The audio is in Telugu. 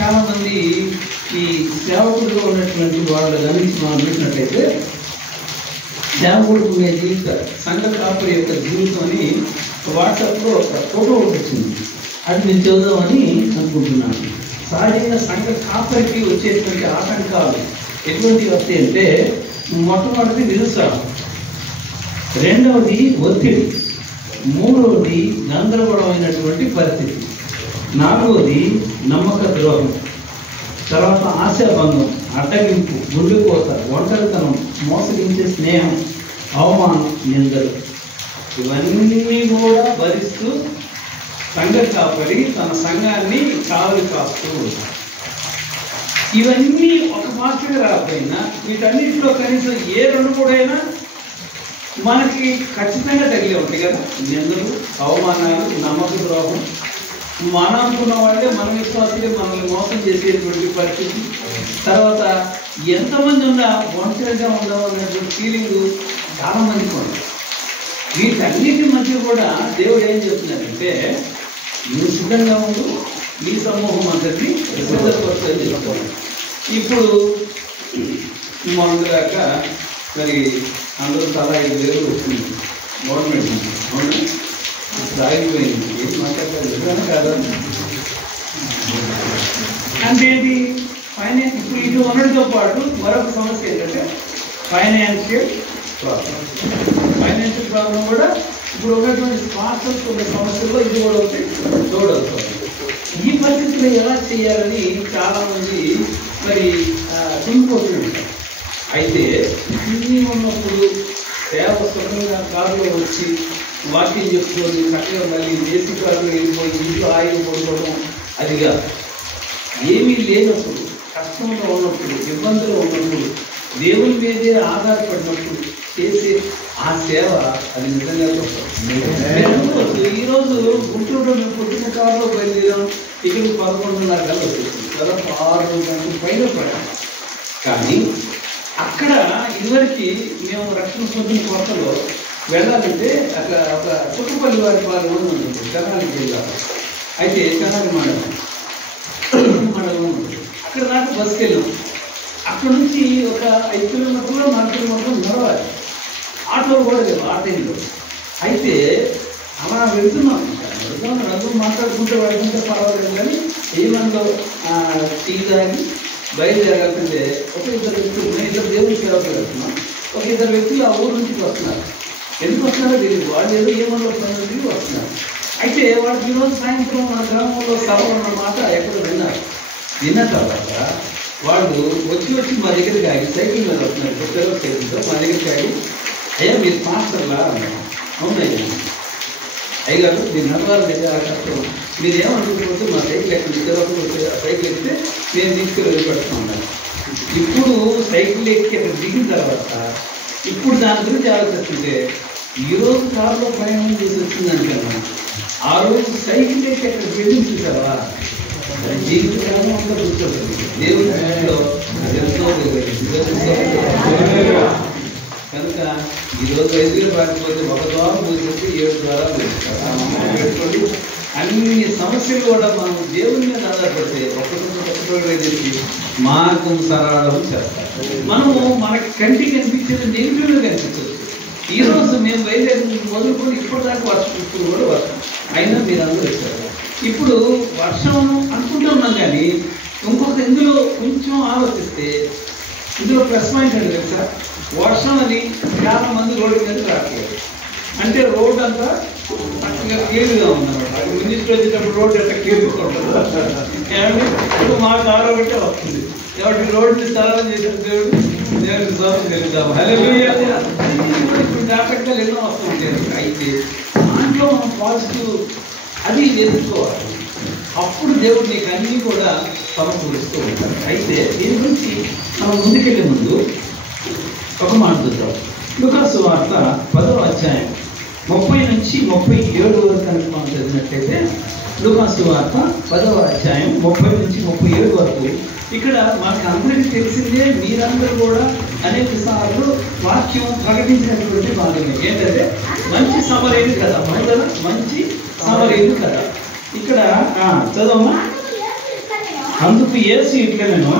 చాలామంది ఈ సేవకులుగా ఉన్నటువంటి వాళ్ళు గమనించి మనం చూసినట్లయితే సేవకుడు ఉండే సంఘ కాపురి యొక్క జీవితాన్ని వాట్సాప్లో ఒక ఫోటో వచ్చింది. అది నేను చదువుదామని అనుకుంటున్నాను. సహజంగా సంఘ కాపరికి వచ్చేటువంటి ఆటంకాలు ఎటువంటివి వస్తాయంటే, మొట్టమొదటిది నిరుత్సాహం, రెండవది ఒత్తిడి, మూడవది గందరగోళమైనటువంటి పరిస్థితి, నాలుగవది నమ్మక ద్రోహం, తర్వాత ఆశాభంగం, అడ్డగింపు, గుండెకోత, ఒంటరితనం, మోసగించే స్నేహం, అవమానం, నిందలు, ఇవన్నీ కూడా భరిస్తూ సంఘ కాపరి తన సంఘాన్ని కావలి కాస్తూ ఉంటారు. ఇవన్నీ ఒక మాత్రమే రాకపోయినా వీటన్నిటిలో కనీసం ఏ రెండు కూడైనా మనకి ఖచ్చితంగా తగిలే ఉంటాయి కదా. నిందలు, అవమానాలు, నమ్మక ద్రోహం, మన అనుకున్న వాళ్ళే మన విశ్వాసులే మనల్ని మోసం చేసేటువంటి పరిస్థితి, తర్వాత ఎంతమంది ఉన్నా ఒంటరిగా ఉందాం అనేటువంటి ఫీలింగ్ చాలా మందికి ఉంది. వీటన్నిటి మధ్య కూడా దేవుడు ఏం చెప్తున్నాడంటే, నువ్వు సిద్ధంగా ఉండు, నీ సమూహం అంతటి సిద్ధపరుస్తని చెప్తాను. ఇప్పుడు మొదలుగాక మరి అందరూ తలా 5,000 వచ్చింది గవర్నమెంట్. అవునా, సాగిపోయింది. ఏం మాట్లాడలేదు కాదా అంటే ఏంటి? ఫైనాన్స్. ఇప్పుడు ఇటు ఉన్నటితో పాటు మరొక సమస్య ఏంటంటే ఫైనాన్షియల్ ప్రాబ్లం. ఫైనాన్షియల్ ప్రాబ్లం కూడా ఇప్పుడు ఉన్నటువంటి స్పాన్సర్స్ ఉన్న సమస్యల్లో ఇది కూడా ఒకటి తోడవుతుంది. ఈ పరిస్థితుల్లో ఎలా చేయాలని చాలామంది మరి తుంగిపోతుంటారు. అయితే ఇన్ని ఉన్నప్పుడు సేవ సుఖంగా కారులో వచ్చి వాక్యం చెప్పుకొని చక్కగా మళ్ళీ దేశీ కారులో వెళ్ళిపోయి ఇంట్లో ఆయిల్ పడుకోవడం అది కాదు. ఏమీ లేనప్పుడు, కష్టంలో ఉన్నప్పుడు, ఇబ్బందులు ఉన్నప్పుడు, దేవుని మీదే ఆధారపడినప్పుడు చేసే ఆ సేవ అది నిజంగా ఈరోజు గుంటూరులో మేము పుట్టిన కారులో బయలుదేరాం. ఇక్కడ 11:30 గంటలు వచ్చేసింది. దాదాపు 6 గంటలు పైన పడాం. కానీ అక్కడ ఇదివరకు మేము రక్షణ పొందిన కొత్తలో వెళ్ళాలంటే అక్కడ ఒక చుట్టుపల్లి వారి పాలన ఉంటుంది, తెనాలి జిల్లా. అయితే తెనాలి మండలం అక్కడ దాకా బస్కి వెళ్ళాం. అక్కడ నుంచి ఒక 5 కిలోమీటర్లు 4 కిలోమీటర్లు నడవాలి. ఆటోలు కూడా లేవు ఆ టైంలో. అయితే అలా వెళ్తున్నాం. నలుగురు మాట్లాడుకుంటే వాడుకుంటే పర్వాలేదు, కానీ ఏమన్నా టీ తాగి బయలుదేరాలంటే ఒక 2 వ్యక్తులు, నేను 2 దేవుని సేవకు వెళ్తున్నాం. ఒక 2 వ్యక్తులు ఆ ఊరు నుంచి వస్తున్నారు. ఎందుకు వస్తున్నారో తెలియదు. వాళ్ళు ఏదో ఏమన్నా పనులు వస్తున్నారు. అయితే వాళ్ళకి ఈరోజు సాయంత్రం మన గ్రామంలో సభ అన్నమాట ఎక్కడో విన్నారు. విన్న తర్వాత వాళ్ళు వచ్చి మా దగ్గరికి ఆగి సైకిల్ మీద వస్తున్నారు. కొత్తలో సైకిల్తో మా దగ్గరికి ఆగి, అయ్యా మీరు పాస్టర్లా అన్నారు. అవునయ్యా. అయ్యగారు మీరు నడవాలంటే చాలా కష్టం, మీరు ఏమనుకుంటుపోతే మా సైకిల్ ఎక్కడ వచ్చే సైకిల్ ఎక్కితే నేను తీసుకెళ్ళి పెడుతూ ఉన్నాను. ఇప్పుడు సైకిల్ ఎక్కి అక్కడ దిగిన తర్వాత ఇప్పుడు దాని గురించి ఆలోచిస్తుంటే ఈరోజు కారులో ప్రయాణం చేసి వచ్చిందనుకన్నా ఆ రోజు సైకిల్ ఎక్కి అక్కడ బిల్డింగ్ చూసావా, జీవితకాలం అంతా కూర్చోతుంది. దేవుని దృష్టిలో ఎంతో కనుక ఈరోజు 5 రాకపోతే ఒక ద్వారం మూసేసి 7 ద్వారాలు పెట్టుకోండి. అన్ని సమస్యలు కూడా మనం దేవుని మీద ఆధారపడితే ఒక్కొక్కటి చేసి మార్గం సరళం చేస్తాం. మనము మనకి కంటికి కనిపించేది నెగిటివ్గా కనిపించవచ్చు. ఈరోజు మేము బయలుదేరి మొదలుకొని ఇప్పటిదాకా వర్షం, ఇప్పుడు కూడా వర్షం అయినా మీరు అందరూ వచ్చారు. ఇప్పుడు వర్షం అనుకుంటున్నాం, కానీ ఇందులో కొంచెం ఆలోచిస్తే ఇందులో ప్లస్ పాయింట్ అండి తెలుసా. వర్షం అని చాలా మంది రోడ్డు మీద రావట్లేదు. అంటే రోడ్డు అంతా చక్కగా క్లియర్గా ఉందన్నమాట. అక్కడ మినిస్టర్ వచ్చేటప్పుడు రోడ్డు ఎట్లా క్లియర్గా ఉంటుంది. ఏమంటే ఇప్పుడు మాకు ఆరోగ్యం వస్తుంది. కాబట్టి రోడ్డుని సరళం చేసిన దేవుడు దేవుడికి స్వాగతం తెలుద్దాము. హల్లెలూయా. ఇప్పుడు జాగ్రత్తలు ఎన్నో వస్తూ ఉంటాయి. అయితే దాంట్లో మనం పాజిటివ్ అది ఎదుర్కోవాలి. అప్పుడు దేవుడు నీకు అన్నీ కూడా సమకూరుస్తూ ఉంటారు. అయితే దీని గురించి మనం ముందుకెళ్ళే ముందు ఒక మాట చూద్దాం. లూకాసు వార్త 10వ అధ్యాయం 30 నుంచి 37 వరకు కనుక మనం చదివినట్లయితే, లూకాసు వార్త 10వ అధ్యాయం 30 నుంచి 37 వరకు ఇక్కడ మనకు అందరికీ తెలిసిందే. మీరందరూ కూడా అనేక సార్లు వాక్యం ప్రకటించినటువంటి భాగమే ఏంటంటే మంచి సమరేది కదా. మంచి సమరేది కదా. ఇక్కడ చదవమ్మా. అందుకు యేసు ఇట్లా నేను